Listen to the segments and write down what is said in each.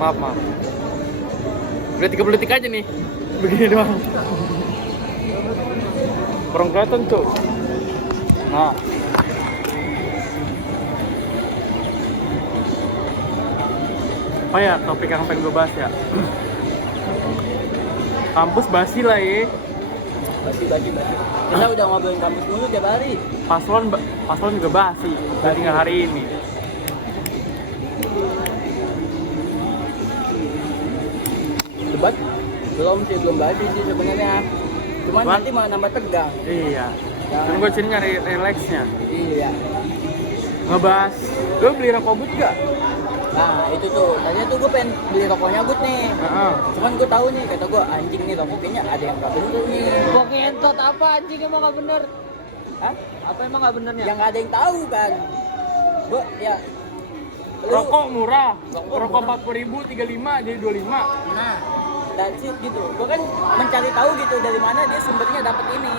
Maaf. Udah 30 detik aja nih. Begini doang. Kurang kelihatan tuh. Nah. Apa ya topik yang pengen gue bahas ya? Kampus basi lah ya. Basi. Kita udah ngobrolin kampus mulu tiap hari. Paslon juga basi. Udah tinggal hari ini. Debat belum basi sih sebenarnya. Cuman nanti malah nambah tegang. Iya. Dan gue sini nyari relaxnya. Iya. Ngebahas. Lu beli rokok but gak? Nah itu tuh, tadinya tuh gue pengen beli rokoknya Gut nih. Cuman gue tahu nih, kata gue anjing nih rokok kayaknya ada yang gak bener nih. Kok ngentot apa anjing emang gak bener? Hah? Apa emang gak benernya? Yang gak ada yang tahu kan. Gue ya Rokok murah. Rokok Rokok murah. 40.000 35 jadi 25. Nah, that's it gitu. Gue kan mencari tahu gitu dari mana dia sumbernya dapat ini.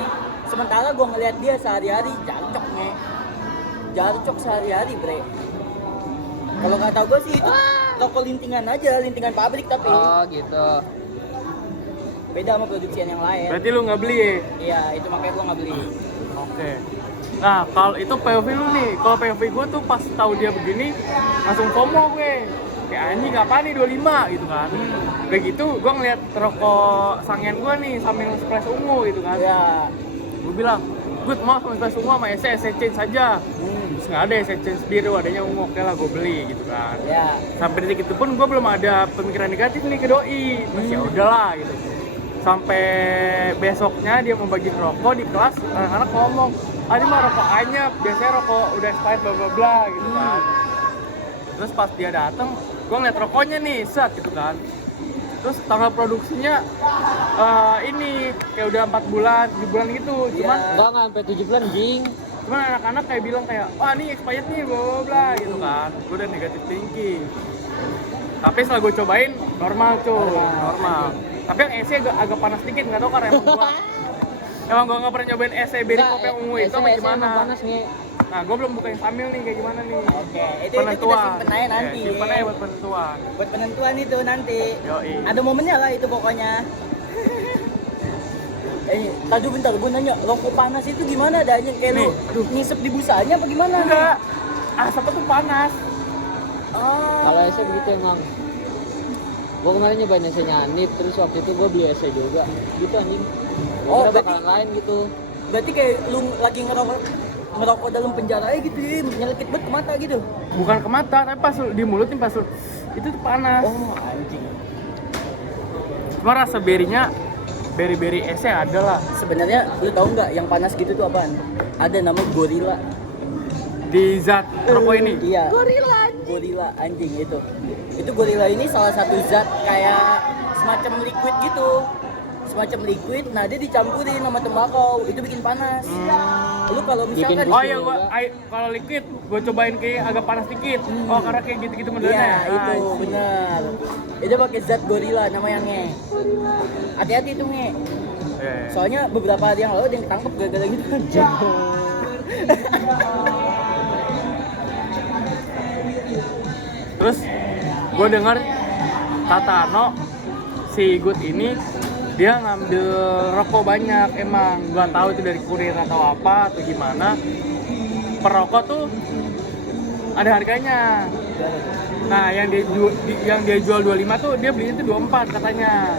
Sementara gue ngeliat dia sehari-hari jarcok sehari-hari bre. Kalau kata gue sih itu rokok lintingan aja, lintingan pabrik tapi Oh gitu. beda sama produksian yang lain. Berarti lu nggak beli ya? Iya, itu makanya gue nggak beli. Oke. Nah, kalau itu POV lu nih. Kalau POV gue tuh pas tahu dia begini langsung FOMO gue. Kayak anjing apaan nih 25 gitu kan. Udah gitu gue ngeliat rokok sangen gue nih sambil splash ungu gitu kan. Ya. Gue bilang, "Good, mau sama splash ungu sama SC change saja." Terus nggak ada SC change biru, adanya ungu. Oke lah gue beli gitu kan. Ya. Sampai detik itu pun gue belum ada pemikiran negatif nih ke doi. Masih ya udahlah gitu. Sampai besoknya dia mau bagi rokok di kelas, anak-anak ngomong, "Ah, ini mah rokok anyep, biasanya rokok udah expired bla bla bla" gitu kan. Terus pas dia datang, gue ngeliat rokoknya nih, set gitu kan. Terus tanggal produksinya ini kayak udah 4 bulan, 7 bulan gitu. Cuman Enggak sampai 7 bulan jing. cuman anak-anak kayak bilang kayak, "Wah, ini expired nih, bla bla bla" gitu kan. Gue udah negative thinking. Tapi setelah gue cobain normal cuy, normal. Tapi yang EC agak panas dikit, nggak tahu karena emang gue nggak pernah nyobain EC beri kopi yang ungu itu apa gimana. Panas nge. Nah, gue belum bukain sambil nih kayak gimana nih. Oke, itu kita simpen aja nanti. Ya, simpen aja buat penentuan. Buat penentuan itu nanti. Yoi. Ada momennya lah itu pokoknya. Tadi bentar gue nanya, rokok panas itu gimana adanya? Kayak Nih, lu ngisep di busanya apa gimana? Enggak, asapnya tuh panas. Kalau EC begitu emang. Gue kemarin nyobain EC-nya Anip, terus waktu itu gue beli EC juga. Gitu anjing. Oh, Kira berarti- bakalan lain gitu. Berarti kayak lu lagi ngerokok dalam penjara aja gitu ya, nyelekit banget ke mata gitu. Bukan ke mata, tapi pas di mulut nih pas itu tuh panas. Oh anjing. Cuma rasa berinya beri-beri EC ada lah. Sebenarnya lu tahu nggak yang panas gitu tuh apaan? Ada nama gorila. Di zat rokok ini. Iya. Gorila anjing itu. Itu gorila ini salah satu zat kayak semacam liquid gitu. Semacam liquid, nah dia dicampurin sama tembakau, itu bikin panas. Lu kalau misalkan Oh iya, kalau liquid gue cobain kayak agak panas dikit. Oh, karena kayak gitu-gitu modelnya. iya itu benar. Itu pakai zat gorila namanya nge. Hati-hati tuh nge. Soalnya beberapa hari yang lalu ada yang ketangkep gara-gara gitu kan. Terus gue dengar kata Ano si Good ini dia ngambil rokok banyak, emang gak tahu itu dari kurir atau apa atau gimana. Per rokok tuh ada harganya. Nah, yang dia jual 25 tuh dia belinya tuh 24 katanya.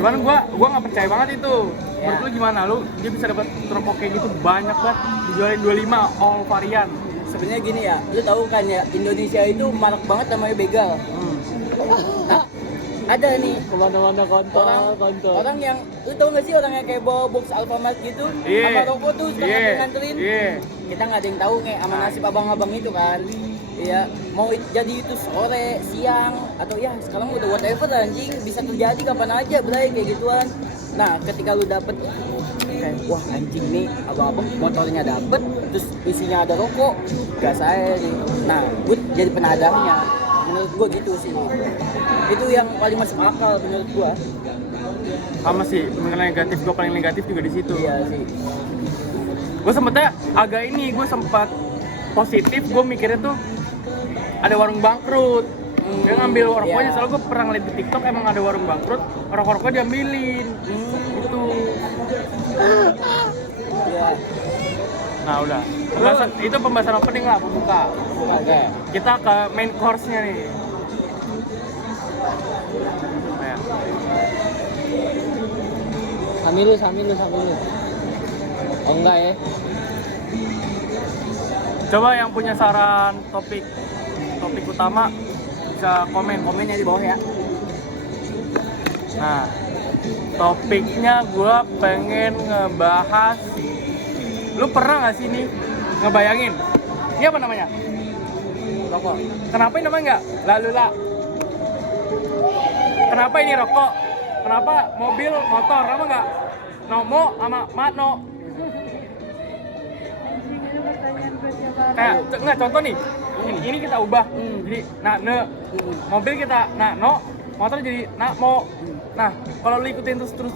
Cuman gua nggak percaya banget itu. Menurut lu gimana? Dia bisa dapat rokok kayak gitu banyak banget dijualin 25 all varian. Sebenarnya gini ya, lu tahu kan ya Indonesia itu marak banget namanya begal. Nah, ada nih Kemana-mana kontol. orang yang lu tau gak sih orang yang kayak bawa box Alfamart gitu sama rokok tuh suka nganterin. Kita nggak ada yang tahu kayak sama nasib abang-abang itu kan. Iya, mau jadi itu sore, siang atau ya sekarang udah whatever anjing, bisa terjadi kapan aja bray kayak gituan. Nah, ketika lu dapet kayak wah anjing nih abang-abang motornya dapet terus isinya ada rokok, gas aja nih. Nah, gue jadi penadahnya. Menurut gue gitu sih. Itu yang paling masuk akal menurut gue. Sama sih, pemikiran negatif gue paling negatif juga di situ. Iya sih. Gue sempetnya gue sempat positif, gue mikirnya tuh ada warung bangkrut. Dia ngambil rokoknya, Iya. soalnya gue pernah ngeliat di TikTok emang ada warung bangkrut, rokok-rokoknya diambilin. Itu. Iya. Nah udah, itu pembahasan opening lah, pembuka. Oke. Kita ke main course-nya nih. Nah, ya. Sambil lu. Oh enggak ya? Coba yang punya saran topik utama bisa komennya di bawah ya. Nah, topiknya gue pengen ngebahas. Lu pernah nggak sih nih ngebayangin? Ini apa namanya? Rokok. Kenapa ini namanya nggak? Lalu lah. Kenapa ini rokok? Kenapa mobil, motor? Kenapa nggak? Nomo sama Mano. Kayak nggak contoh nih. Ini kita ubah. Jadi ne. Mobil kita no. Motor jadi mo. Nah, kalau lu ikutin terus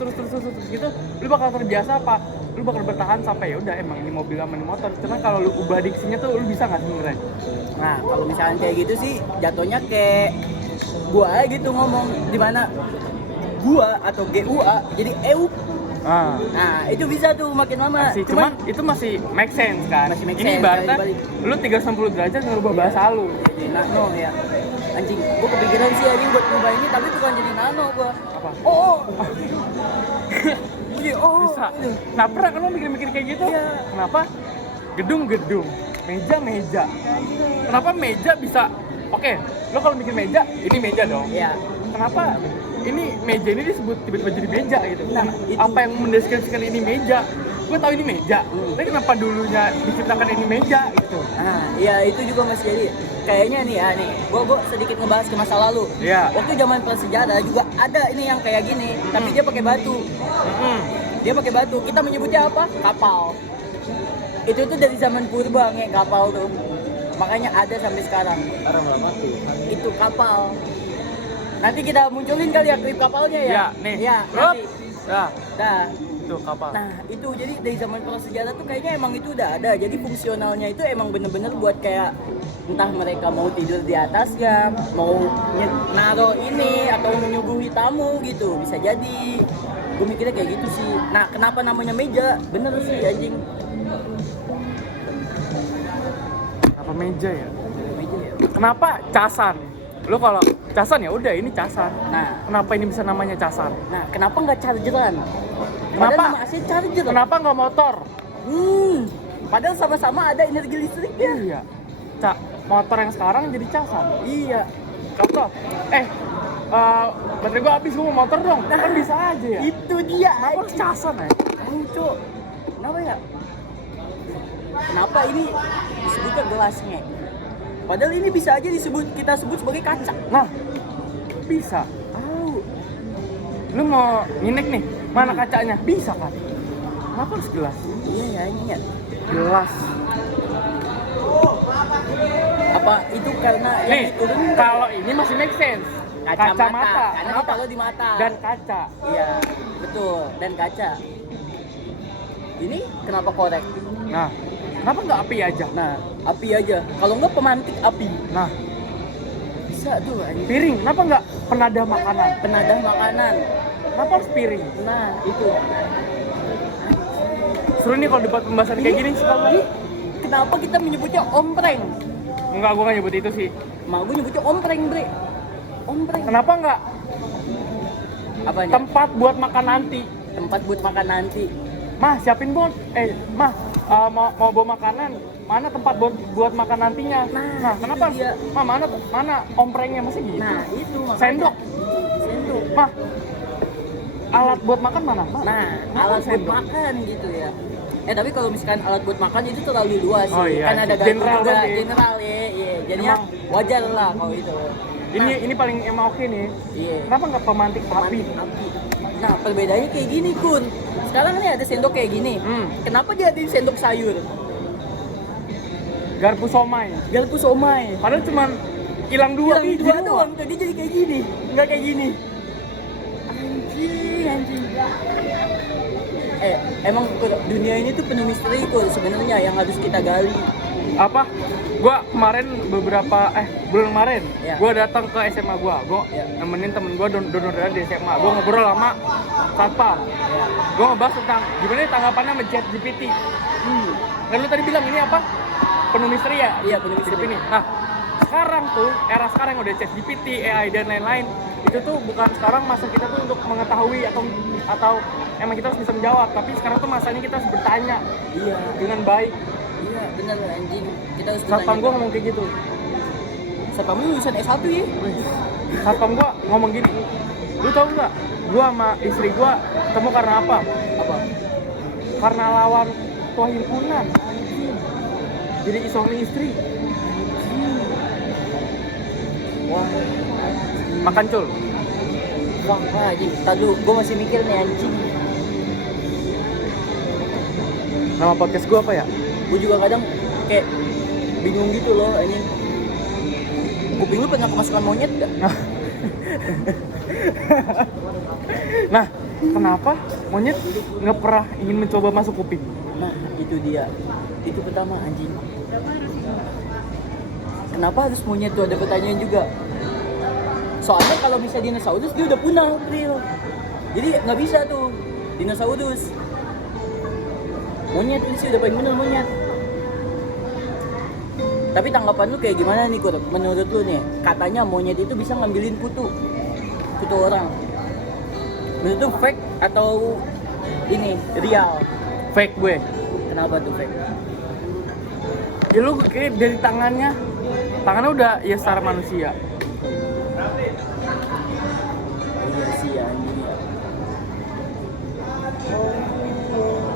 gitu, lu bakal terbiasa apa? Lu bakal bertahan sampai ya udah emang ini mobil sama ini motor. Cuman kalau lu ubah diksinya tuh lu bisa nggak sebenarnya? Nah, kalau misalnya kayak gitu sih jatuhnya kayak gua aja gitu ngomong di mana gua atau GUA jadi EU. Nah, itu bisa tuh makin lama. Cuman itu masih make sense kan? Masih make ini sense, ibaratnya kali lu 360 derajat ngerubah bahasa lu. Jadi nano ya. Anjing, gua kepikiran sih anjing buat ngubah ini tapi bukan jadi nano gua. Apa? Oh. Iya, oh. Bisa. Nah, pernah kan lu mikir-mikir kayak gitu? Iya. Kenapa? Gedung-gedung, meja-meja. Kenapa meja bisa? Oke, lo kalau mikir meja, ini meja dong. Iya. Kenapa ini meja ini disebut tiba-tiba jadi meja gitu? Nah, itu. Apa yang mendeskripsikan ini meja? Gue tahu ini meja. Tapi kenapa dulunya diciptakan ini meja gitu? Nah, iya itu juga masih jadi kayaknya nih ya nih. Gua sedikit ngebahas ke masa lalu. Iya. Waktu zaman prasejarah juga ada ini yang kayak gini, tapi dia pakai batu. Dia pakai batu. Kita menyebutnya apa? Kapal. Itu tuh dari zaman purba nih kapal tuh. Makanya ada sampai sekarang. Orang lama tuh. Itu kapal. Nanti kita munculin kali ya klip kapalnya ya. Iya, nih. Ya, Rup. nanti. Nah, Nah, itu kapal. nah itu jadi dari zaman prasejarah tuh kayaknya emang itu udah ada. Jadi fungsionalnya itu emang bener-bener buat kayak entah mereka mau tidur di atasnya, mau naro ini atau menyuguhi tamu gitu, bisa jadi. Gue mikirnya kayak gitu sih. Nah, kenapa namanya meja? Bener sih anjing. Apa meja ya? Meja ya. Kenapa casan? Lu kalau casan ya udah ini casan. Nah, Kenapa ini bisa namanya casan? kenapa nggak chargeran? Kenapa? Padahal nama asli charger. Kenapa nggak motor? Padahal sama-sama ada energi listriknya. Iya. Motor yang sekarang jadi casan. Iya. Contoh, baterai gua habis, gua mau motor dong. Kan bisa aja ya. Itu dia Apa harus anjing. casan ya? Lucu. Kenapa ya? Kenapa ini disebutnya gelasnya? Padahal ini bisa aja kita sebut sebagai kaca. Nah, bisa. Lu mau nginek nih, mana kacanya? Bisa kan? Kenapa harus gelas? Iya ya ini ya. Gelas. Apa itu karena yang Nih, diturunin kalau ini masih make sense. Kacamata. Karena ditaruh di mata. Dan kaca. Iya, betul. Dan kaca. Ini kenapa korek? Nah, kenapa nggak api aja? Nah, api aja. Kalau enggak pemantik api. Nah, Bisa tuh anjing. piring. Kenapa nggak penadah makanan? Penadah makanan. Kenapa harus piring? Nah, itu. Seru nih kalau debat pembahasan kayak gini sih kalau. Kenapa kita menyebutnya ompreng? Enggak, gua nggak nyebut itu sih. Mak gue nyebutnya ompreng, Bre. Ompreng. Kenapa nggak Apanya? tempat buat makan nanti? Tempat buat makan nanti. Mah, siapin mah, mau bawa makanan. Mana tempat buat makan nantinya? Nah, kenapa? Iya. Mah, mana omprengnya masih gitu? Nah, itu makanya. Sendok. Sendok. Mah, alat buat makan mana? Mah, Nah, mana alat buat sendok? makan gitu ya. Tapi kalau misalkan alat buat makan itu terlalu luas sih. Oh, iya. Kan ada garpu General juga, berarti. general ya. Iya, jadinya Emang. wajar lah kalau itu. Ini paling emang oke nih. Iya. Kenapa nggak pemantik api? Api. Nah, perbedaannya kayak gini, Kun. Sekarang nih ada sendok kayak gini. Kenapa dia ada sendok sayur? Garpu somai. Garpu somai. Padahal cuman hilang dua Hilang biji dua doang, jadi kayak gini. Enggak kayak gini. Anjing. Emang dunia ini tuh penuh misteri kok sebenarnya yang harus kita gali. apa? Gua kemarin bulan kemarin, Ya. gua datang ke SMA gua Ya. nemenin temen gua donor darah di SMA. Gua ngobrol sama satpam. Ya. Gua ngebahas tentang gimana nih tanggapannya sama ChatGPT. Kan lu tadi bilang ini apa? Penuh misteri ya? Iya, penuh misteri. Hidup ini. Nah, sekarang tuh era sekarang udah ChatGPT, AI dan lain-lain. Itu tuh bukan sekarang masa kita tuh untuk mengetahui atau emang kita harus bisa menjawab, tapi sekarang tuh masanya kita harus bertanya Iya. dengan baik. Iya, benar anjing. Kita harus Satpam gua ngomong kayak gitu. Satpam lu lulusan S1 ya? Satpam gua ngomong gini, lu tau nggak? Gua sama istri gua ketemu karena apa? Apa? Karena lawan tua himpunan. Jadi suami istri. Wah, Makan cul. wah anjing. Tadi gua masih mikir nih anjing. Nama podcast gua apa ya? Gua juga kadang kayak bingung gitu loh ini. Kuping lu pernah kemasukan monyet gak? Nah, kenapa monyet nggak pernah ingin mencoba masuk kuping? Nah, itu dia. Itu pertama anjing. Kenapa harus monyet tuh, ada pertanyaan juga. Soalnya kalau misalnya dinosaurus dia udah punah, April. Jadi nggak bisa tuh dinosaurus. Monyet itu sih udah paling bener monyet. Tapi tanggapan lu kayak gimana nih, Kur? Menurut lu nih, katanya monyet itu bisa ngambilin kutu orang. Menurut lu fake atau ini real? Fake gue. Kenapa tuh fake? Ya lu kayak dari tangannya udah ya setara manusia. Iya sih ya, anjing ya.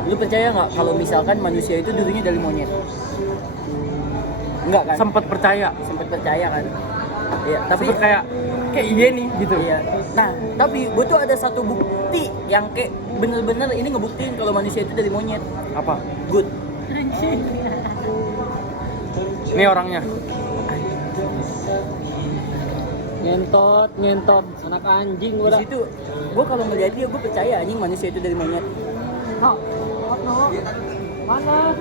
Lu percaya nggak kalau misalkan manusia itu dulunya dari monyet? Enggak kan? Sempet percaya. Sempet percaya kan? Iya, tapi Sempet kayak iya nih gitu. iya. Nah, tapi gue tuh ada satu bukti yang kayak bener-bener ini ngebuktiin kalau manusia itu dari monyet. Apa? Good. Ini orangnya. Ngentot anak anjing Di gua dah. situ gue kalau ngeliat dia gue percaya anjing manusia itu dari monyet. Mana?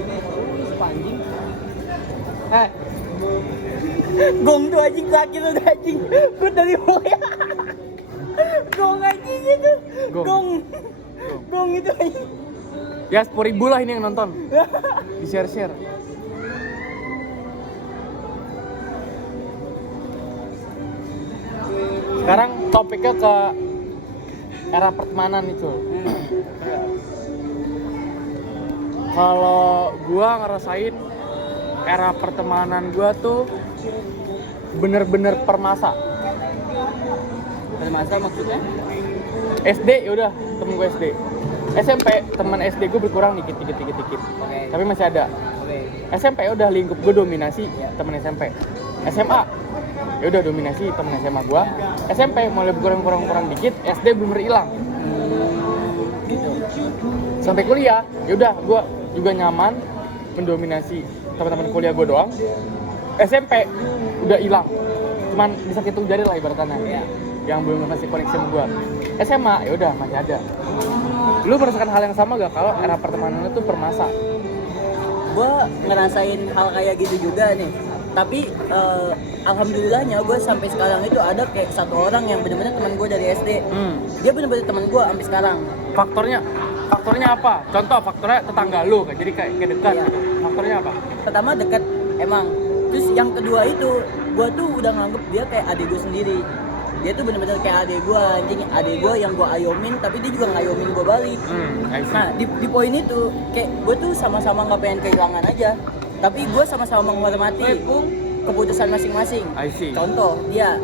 Anjing. Gong tuh anjing, kaki tuh anjing. Gue dari monyet. Gong anjing itu. Gong. Gong itu anjing. Ya 10.000 lah ini yang nonton. Di share. Sekarang topiknya ke era pertemanan nih Cul. Kalau gua ngerasain era pertemanan gua tuh bener-bener permasa. Permasa maksudnya? SD yaudah temen gue SD. SMP teman SD gue berkurang dikit. Oke. Tapi masih ada. Oke. SMP udah lingkup gue dominasi Ya. temen SMP. SMA ya udah dominasi temen SMA gue. SMP mulai berkurang dikit. SD belum hilang. Gitu. Sampai kuliah ya udah gue juga nyaman mendominasi teman-teman kuliah gue doang. SMP udah hilang. Cuman bisa hitung jari lah ibaratnya. Ya. Yang belum masih koneksi sama gue. SMA ya udah masih ada. Lu merasakan hal yang sama gak kalau era pertemanan itu permasa? Gue ngerasain hal kayak gitu juga nih. Tapi alhamdulillahnya gue sampai sekarang itu ada kayak satu orang yang benar-benar teman gue dari SD. Dia benar-benar teman gue sampai sekarang. Faktornya apa? Contoh faktornya tetangga lu kan, jadi kayak dekat. Iya. Faktornya apa? Pertama dekat emang. Terus yang kedua itu gue tuh udah nganggep dia kayak adik gue sendiri. Dia tuh bener-bener kayak adik gue, anjing. Adik gue yang gue ayomin, tapi dia juga ngayomin gue balik. I see. Nah di poin itu kayak gue tuh sama-sama nggak pengen kehilangan aja, tapi gue sama-sama menghormati keputusan masing-masing. I see. Contoh dia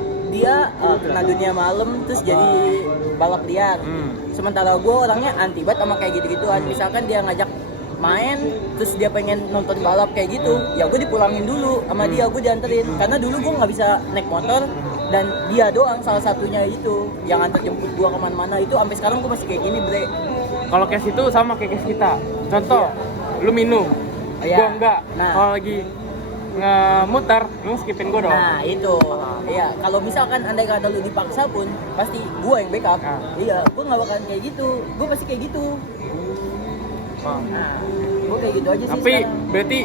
kena dunia malam terus jadi balap liar. Sementara gue orangnya anti banget sama kayak gitu-gituan. Misalkan dia ngajak main terus dia pengen nonton balap kayak gitu, ya gue dipulangin dulu sama dia, gue dianterin karena dulu gue nggak bisa naik motor dan dia doang salah satunya itu yang antar jemput gue kemana-mana. Itu sampai sekarang gue masih kayak gini, bre. Kalau case itu sama kayak case kita. Contoh, lu minum, Iya. gua enggak. Nah. Kalau lagi ngemutar, lu skipin gua dong. Nah itu, iya. Kalau misalkan andai kata lu dipaksa pun, pasti gue yang backup. Nah. Iya, gue nggak bakalan kayak gitu. Gue pasti kayak gitu. Nah, gue kayak gitu aja sih. Tapi sekarang. berarti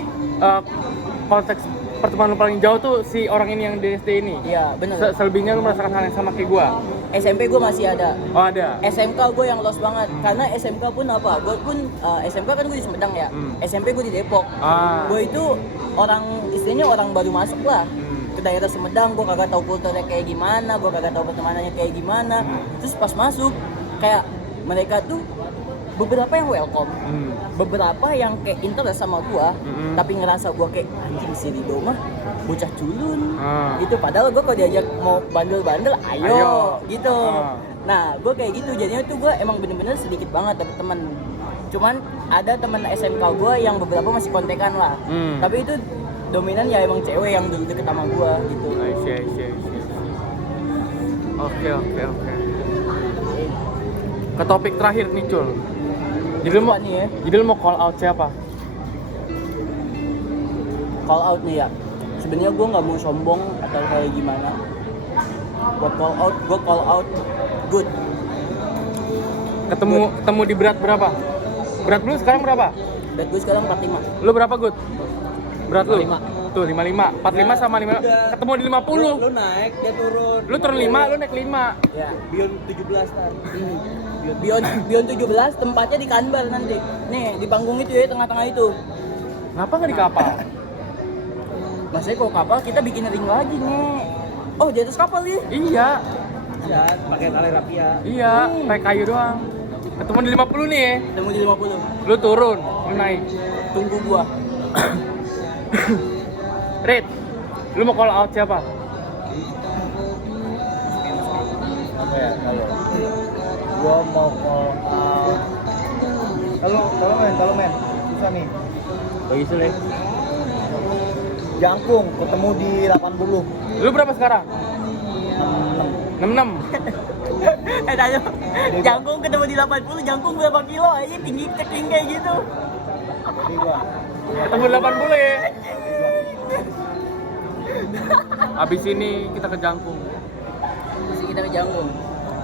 konteks pertemanan lu paling jauh tuh si orang ini yang di SD ini. Iya, bener. Selebihnya lu merasakan hal yang sama kayak gua. SMP gue masih ada. Oh, ada. SMK gue yang lost banget. Karena SMK pun apa? Gue pun SMK kan gue di Sumedang ya. SMP gue di Depok. Gue itu istilahnya orang baru masuk lah. Ke daerah Sumedang, gue kagak tahu kulturnya kayak gimana, gue kagak tahu pertemanannya kayak gimana. Terus pas masuk, kayak mereka tuh beberapa yang welcome, beberapa yang kayak interest sama gua, tapi ngerasa gua kayak anjing si Rido mah bocah culun, gitu. Padahal gua kalau diajak mau bandel-bandel, ayo. Gitu. Nah, gua kayak gitu, jadinya tuh gua emang bener-bener sedikit banget dapet temen. Cuman ada temen SMK gua yang beberapa masih kontekan lah, tapi itu dominan ya emang cewek yang dulu deket sama gua gitu. Oke. Ke topik terakhir nih, Cul. Jadi lu mau call out siapa? Call out nih ya. Sebenarnya gue nggak mau sombong atau kayak gimana. Buat gue call out good. Ketemu di berat berapa? Berat lu sekarang berapa? Berat gue sekarang 45. Lu berapa, Good? Berat lu? 45. Tuh 55. 45 sama 5. Ketemu di 50. Lu naik, dia turun. Lu turun 5, lu naik 5. Ya. Beyond 17 kan. Beyond 17 tempatnya di Kanbar nanti. Nih, di panggung itu ya, tengah-tengah itu. Kenapa nggak di kapal? Maksudnya kalau kapal kita bikin ring lagi nih. Oh, di atas kapal ya? Iya. Ya, pakai tali rapia. Iya, pakai kayu doang. Ketemu di 50 nih ya. Ketemu di 50. Lu turun, lu naik. Tunggu gua. Rit, lu mau call out siapa? Apa ya? Kalau gua mau call out. Kalau men. Susah nih. Bagi Sule. Jangkung ketemu di 80. Lu berapa sekarang? 66. Tanya. Jangkung ketemu di 80, jangkung berapa kilo aja tinggi ceking kayak gitu. Di gua. Ketemu 80 ya. Abis ini kita ke Jangkung. Masih kita ke Jangkung.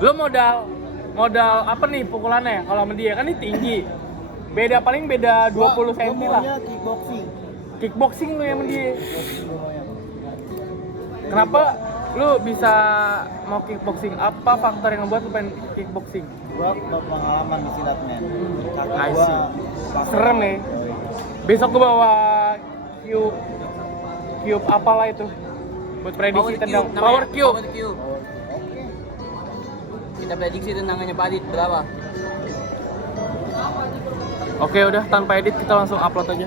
Lu modal apa nih pukulannya? Kalau sama dia kan ini tinggi. Paling beda 20 cm lah. Gua kickboxing. Kickboxing lu yang sama dia. Kenapa lu bisa mau kickboxing? Apa faktor yang membuat lu pengen kickboxing? Gua berpengalaman di silat men. Kakak I gua see. Serem ya. Besok gua bawa cube apalah itu buat prediksi tentang Power Cube. Kita prediksi tendangannya Padit berapa? Oke, udah tanpa edit kita langsung upload aja.